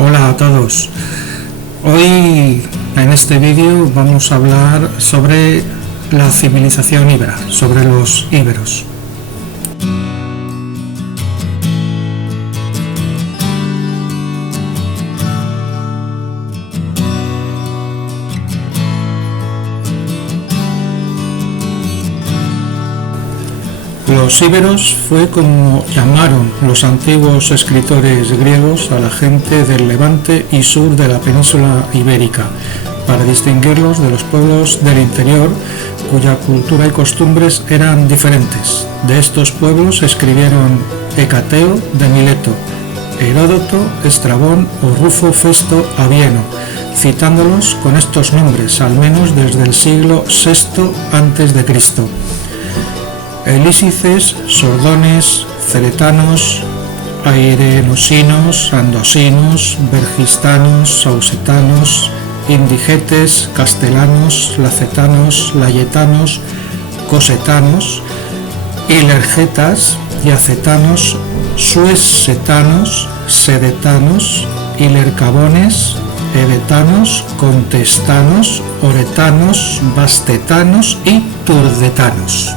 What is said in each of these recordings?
Hola a todos. Hoy en este vídeo vamos a hablar sobre la civilización íbera, sobre los íberos. Los íberos fue como llamaron los antiguos escritores griegos a la gente del levante y sur de la península ibérica, para distinguirlos de los pueblos del interior cuya cultura y costumbres eran diferentes. De estos pueblos escribieron Hecateo de Mileto, Heródoto, Estrabón o Rufo Festo Abieno, citándolos con estos nombres, al menos desde el siglo VI a.C. Elísices, sordones, ceretanos, airenosinos, andosinos, vergistanos, sausitanos, indigetes, castelanos, lacetanos, layetanos, cosetanos, ilergetas, yacetanos, suesetanos, sedetanos, ilercabones, ebetanos, contestanos, oretanos, bastetanos y turdetanos.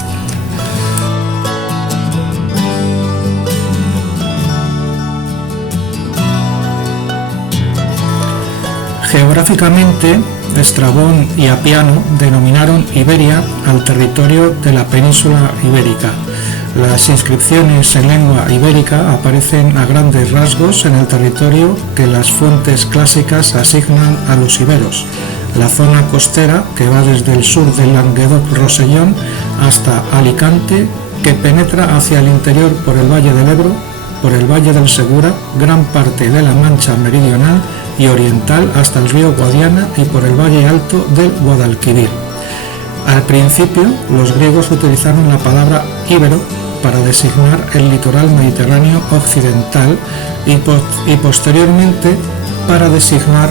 Geográficamente, Estrabón y Apiano denominaron Iberia al territorio de la península ibérica. Las inscripciones en lengua ibérica aparecen a grandes rasgos en el territorio que las fuentes clásicas asignan a los iberos, la zona costera que va desde el sur del Languedoc-Rosellón hasta Alicante, que penetra hacia el interior por el Valle del Ebro, por el Valle del Segura, gran parte de la Mancha meridional y oriental hasta el río Guadiana y por el Valle Alto del Guadalquivir. Al principio, los griegos utilizaron la palabra íbero para designar el litoral mediterráneo occidental y posteriormente para designar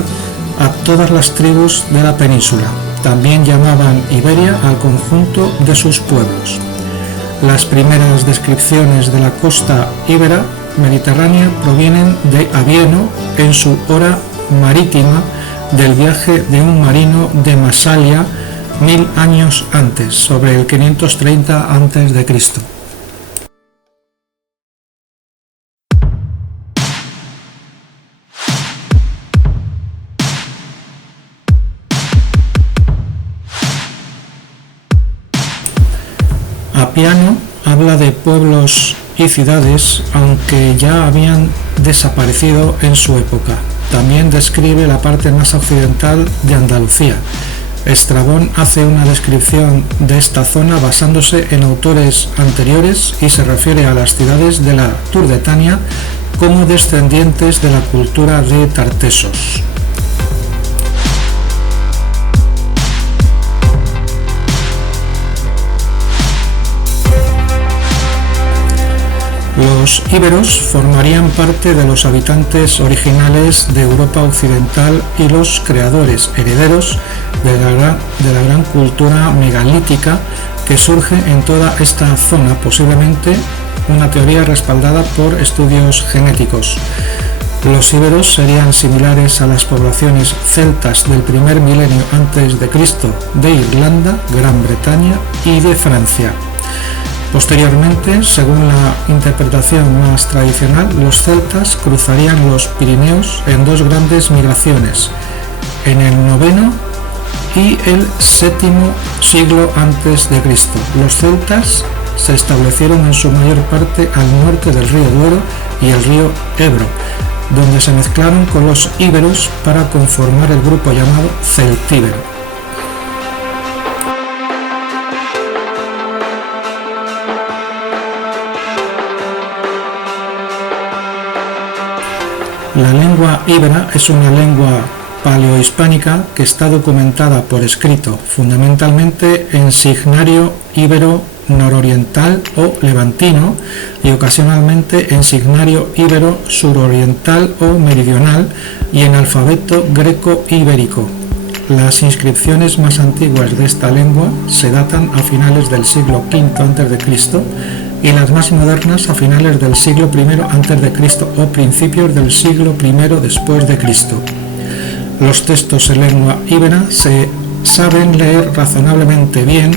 a todas las tribus de la península. También llamaban Iberia al conjunto de sus pueblos. Las primeras descripciones de la costa íbera mediterránea provienen de Abieno en su Hora marítima del viaje de un marino de Masalia 1000 años antes, sobre el 530 a.C. Apiano habla de pueblos y ciudades, aunque ya habían desaparecido en su época. También describe la parte más occidental de Andalucía. Estrabón hace una descripción de esta zona basándose en autores anteriores y se refiere a las ciudades de la Turdetania como descendientes de la cultura de Tartesos. Los íberos formarían parte de los habitantes originales de Europa occidental y los creadores, herederos de la gran cultura megalítica que surge en toda esta zona, posiblemente una teoría respaldada por estudios genéticos. Los íberos serían similares a las poblaciones celtas del primer milenio antes de Cristo de Irlanda, Gran Bretaña y de Francia. Posteriormente, según la interpretación más tradicional, los celtas cruzarían los Pirineos en dos grandes migraciones, en el IX y el VII siglo antes de Cristo. Los celtas se establecieron en su mayor parte al norte del río Duero y el río Ebro, donde se mezclaron con los íberos para conformar el grupo llamado celtíbero. La lengua íbera es una lengua paleohispánica que está documentada por escrito, fundamentalmente en signario íbero nororiental o levantino y ocasionalmente en signario íbero suroriental o meridional y en alfabeto greco-ibérico. Las inscripciones más antiguas de esta lengua se datan a finales del siglo V a.C. y las más modernas a finales del siglo I a.C. o principios del siglo I después de Cristo. Los textos en lengua íbera se saben leer razonablemente bien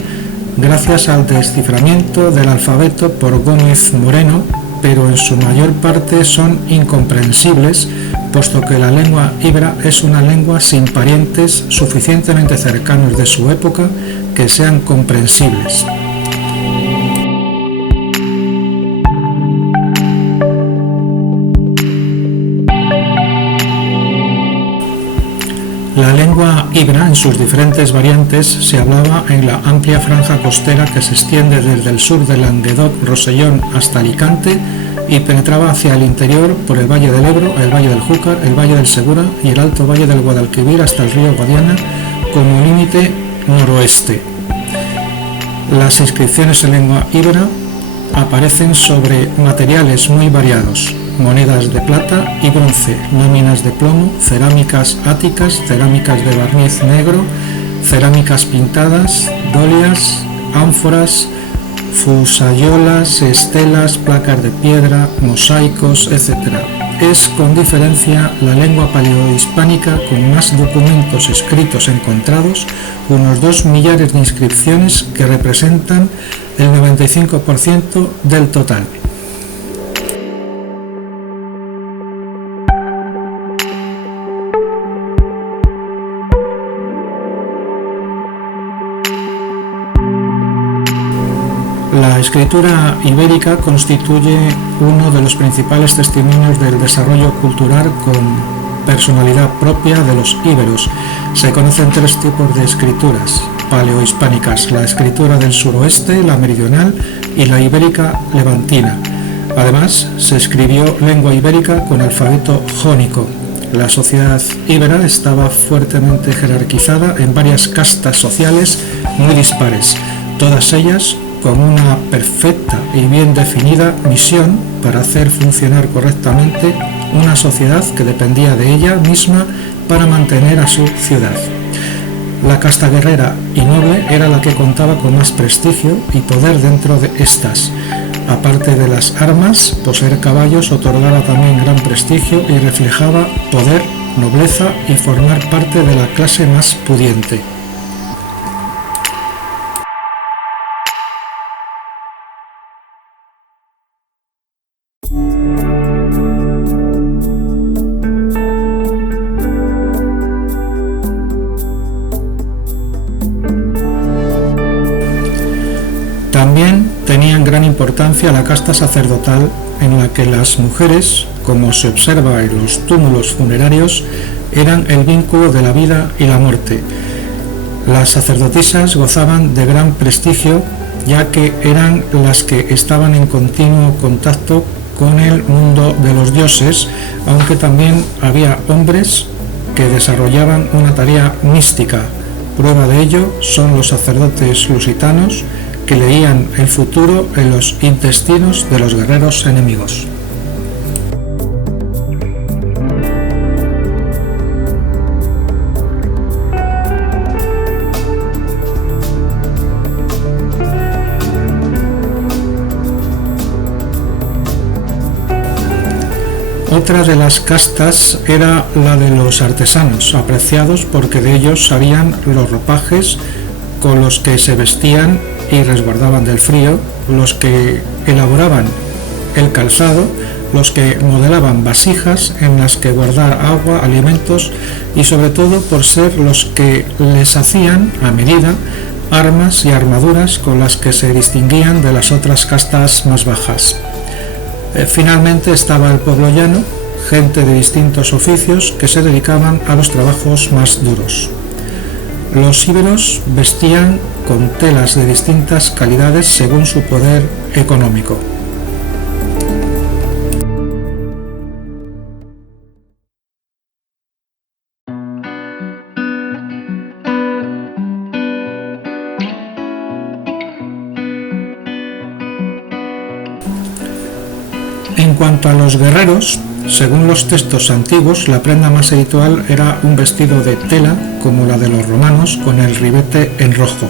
gracias al desciframiento del alfabeto por Gómez Moreno, pero en su mayor parte son incomprensibles, puesto que la lengua íbera es una lengua sin parientes suficientemente cercanos de su época que sean comprensibles. La lengua íbera en sus diferentes variantes se hablaba en la amplia franja costera que se extiende desde el sur de Languedoc-Rosellón hasta Alicante y penetraba hacia el interior por el Valle del Ebro, el Valle del Júcar, el Valle del Segura y el Alto Valle del Guadalquivir hasta el río Guadiana como límite noroeste. Las inscripciones en lengua íbera aparecen sobre materiales muy variados: monedas de plata y bronce, láminas de plomo, cerámicas áticas, cerámicas de barniz negro, cerámicas pintadas, dolias, ánforas, fusayolas, estelas, placas de piedra, mosaicos, etc. Es con diferencia la lengua paleohispánica con más documentos escritos encontrados, unos 2 millares de inscripciones que representan el 95% del total. La escritura ibérica constituye uno de los principales testimonios del desarrollo cultural con personalidad propia de los íberos. Se conocen 3 tipos de escrituras paleohispánicas: la escritura del suroeste, la meridional y la ibérica levantina. Además, se escribió lengua ibérica con alfabeto jónico. La sociedad íbera estaba fuertemente jerarquizada en varias castas sociales muy dispares, todas ellas con una perfecta y bien definida misión para hacer funcionar correctamente una sociedad que dependía de ella misma para mantener a su ciudad. La casta guerrera y noble era la que contaba con más prestigio y poder dentro de estas. Aparte de las armas, poseer caballos otorgaba también gran prestigio y reflejaba poder, nobleza y formar parte de la clase más pudiente. También tenían gran importancia la casta sacerdotal, en la que las mujeres, como se observa en los túmulos funerarios, eran el vínculo de la vida y la muerte. Las sacerdotisas gozaban de gran prestigio, ya que eran las que estaban en continuo contacto con el mundo de los dioses, aunque también había hombres que desarrollaban una tarea mística. Prueba de ello son los sacerdotes lusitanos, que leían el futuro en los intestinos de los guerreros enemigos. Otra de las castas era la de los artesanos, apreciados porque de ellos sabían los ropajes con los que se vestían y resguardaban del frío, los que elaboraban el calzado, los que modelaban vasijas en las que guardar agua, alimentos y sobre todo por ser los que les hacían a medida armas y armaduras con las que se distinguían de las otras castas más bajas. Finalmente estaba el pueblo llano, gente de distintos oficios que se dedicaban a los trabajos más duros. Los íberos vestían con telas de distintas calidades según su poder económico. En cuanto a los guerreros, según los textos antiguos, la prenda más habitual era un vestido de tela, como la de los romanos, con el ribete en rojo.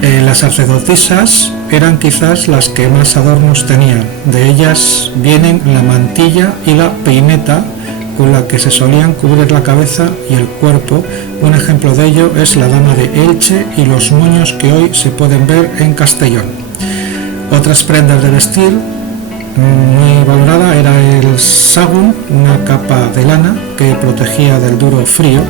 Las sacerdotisas eran quizás las que más adornos tenían. De ellas vienen la mantilla y la peineta, con la que se solían cubrir la cabeza y el cuerpo. Un ejemplo de ello es la dama de Elche y los moños que hoy se pueden ver en Castellón. Otras prendas de vestir muy valorada era el sagún, una capa de lana que protegía del duro frío,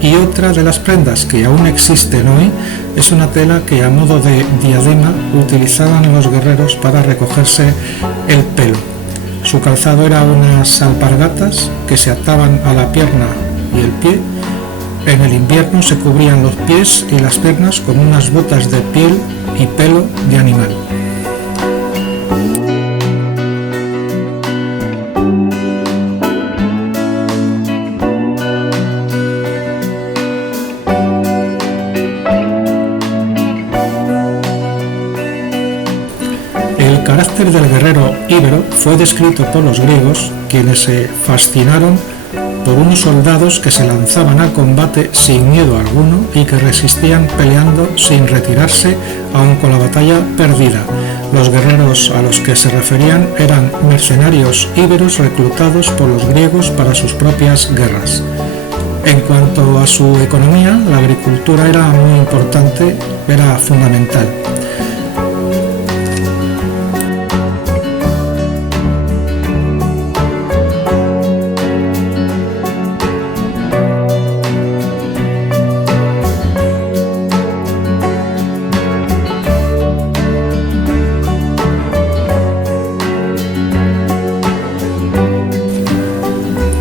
y otra de las prendas que aún existen hoy es una tela que a modo de diadema utilizaban los guerreros para recogerse el pelo. Su calzado era unas alpargatas que se ataban a la pierna y el pie. En el invierno se cubrían los pies y las piernas con unas botas de piel y pelo de animal. El carácter del guerrero íbero fue descrito por los griegos, quienes se fascinaron por unos soldados que se lanzaban al combate sin miedo alguno y que resistían peleando sin retirarse aun con la batalla perdida. Los guerreros a los que se referían eran mercenarios íberos reclutados por los griegos para sus propias guerras. En cuanto a su economía, la agricultura era muy importante, era fundamental.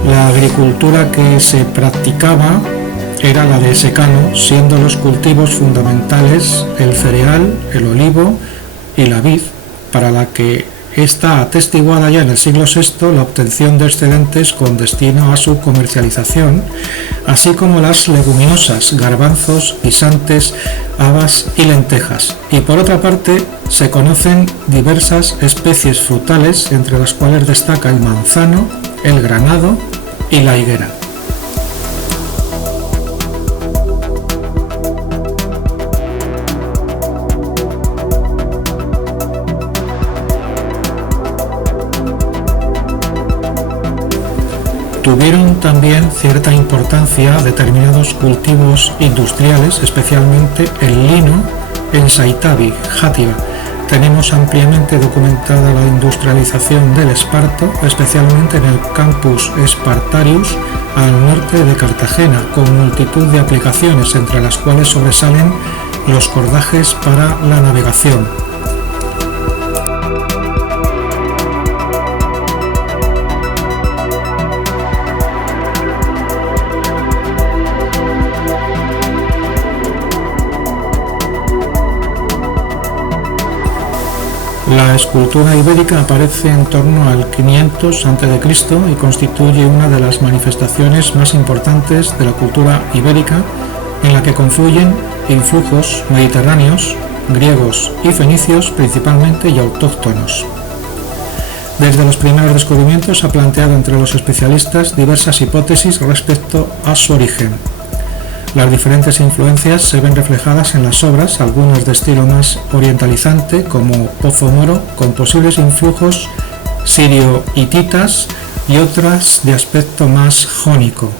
La agricultura que se practicaba era la de secano, siendo los cultivos fundamentales el cereal, el olivo y la vid, para la que está atestiguada ya en el siglo VI la obtención de excedentes con destino a su comercialización, así como las leguminosas, garbanzos, guisantes, habas y lentejas. Y por otra parte se conocen diversas especies frutales, entre las cuales destaca el manzano, el granado y la higuera. Tuvieron también cierta importancia determinados cultivos industriales, especialmente el lino en Saitabi, Játiva. Tenemos ampliamente documentada la industrialización del esparto, especialmente en el campus Spartarius, al norte de Cartagena, con multitud de aplicaciones, entre las cuales sobresalen los cordajes para la navegación. La escultura ibérica aparece en torno al 500 a.C. y constituye una de las manifestaciones más importantes de la cultura ibérica, en la que confluyen influjos mediterráneos, griegos y fenicios principalmente y autóctonos. Desde los primeros descubrimientos se ha planteado entre los especialistas diversas hipótesis respecto a su origen. Las diferentes influencias se ven reflejadas en las obras, algunas de estilo más orientalizante, como Pozo Moro, con posibles influjos sirio-hititas, y otras de aspecto más jónico.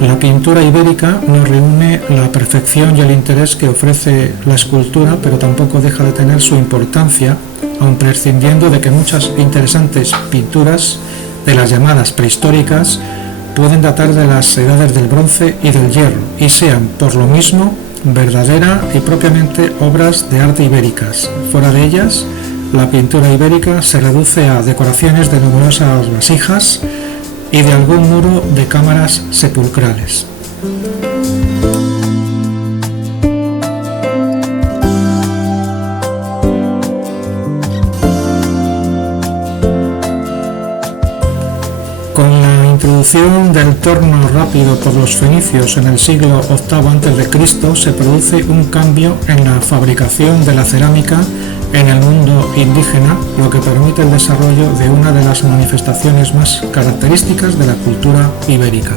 La pintura ibérica nos reúne la perfección y el interés que ofrece la escultura, pero tampoco deja de tener su importancia, aun prescindiendo de que muchas interesantes pinturas de las llamadas prehistóricas pueden datar de las edades del bronce y del hierro, y sean, por lo mismo, verdadera y propiamente obras de arte ibéricas. Fuera de ellas, la pintura ibérica se reduce a decoraciones de numerosas vasijas y de algún muro de cámaras sepulcrales. Con la introducción del torno rápido por los fenicios en el siglo VIII a.C. se produce un cambio en la fabricación de la cerámica en el mundo indígena, lo que permite el desarrollo de una de las manifestaciones más características de la cultura ibérica.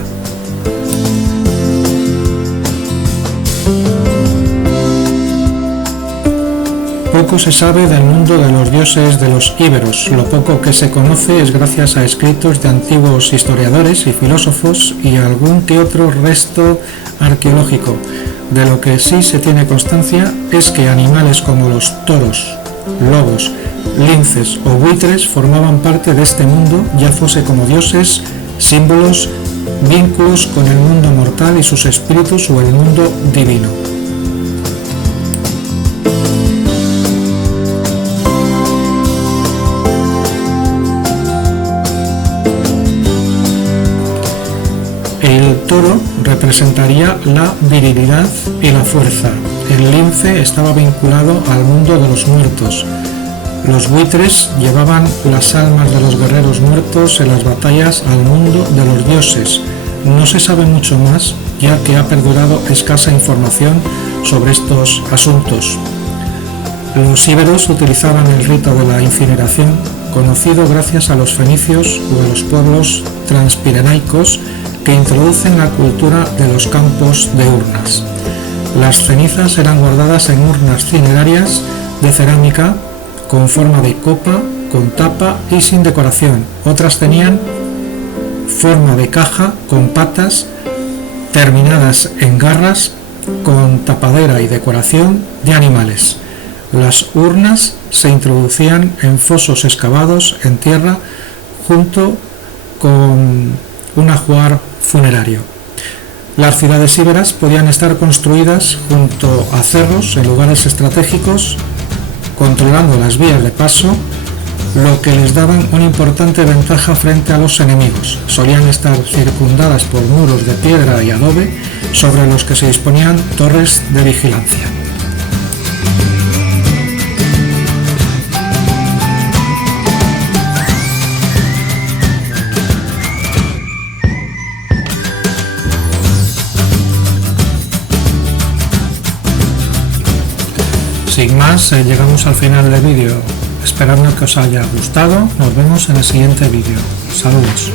Poco se sabe del mundo de los dioses de los íberos. Lo poco que se conoce es gracias a escritos de antiguos historiadores y filósofos y algún que otro resto arqueológico. De lo que sí se tiene constancia es que animales como los toros, lobos, linces o buitres formaban parte de este mundo, ya fuese como dioses, símbolos, vínculos con el mundo mortal y sus espíritus o el mundo divino. El toro representaría la virilidad y la fuerza. El lince estaba vinculado al mundo de los muertos. Los buitres llevaban las almas de los guerreros muertos en las batallas al mundo de los dioses. No se sabe mucho más, ya que ha perdurado escasa información sobre estos asuntos. Los íberos utilizaban el rito de la incineración, conocido gracias a los fenicios o a los pueblos transpirenaicos que introducen la cultura de los campos de urnas. Las cenizas eran guardadas en urnas cinerarias de cerámica con forma de copa, con tapa y sin decoración. Otras tenían forma de caja con patas terminadas en garras con tapadera y decoración de animales. Las urnas se introducían en fosos excavados en tierra junto con un ajuar funerario. Las ciudades íberas podían estar construidas junto a cerros en lugares estratégicos, controlando las vías de paso, lo que les daban una importante ventaja frente a los enemigos. Solían estar circundadas por muros de piedra y adobe, sobre los que se disponían torres de vigilancia. Sin más, llegamos al final del vídeo. Esperando que os haya gustado. Nos vemos en el siguiente vídeo. Saludos.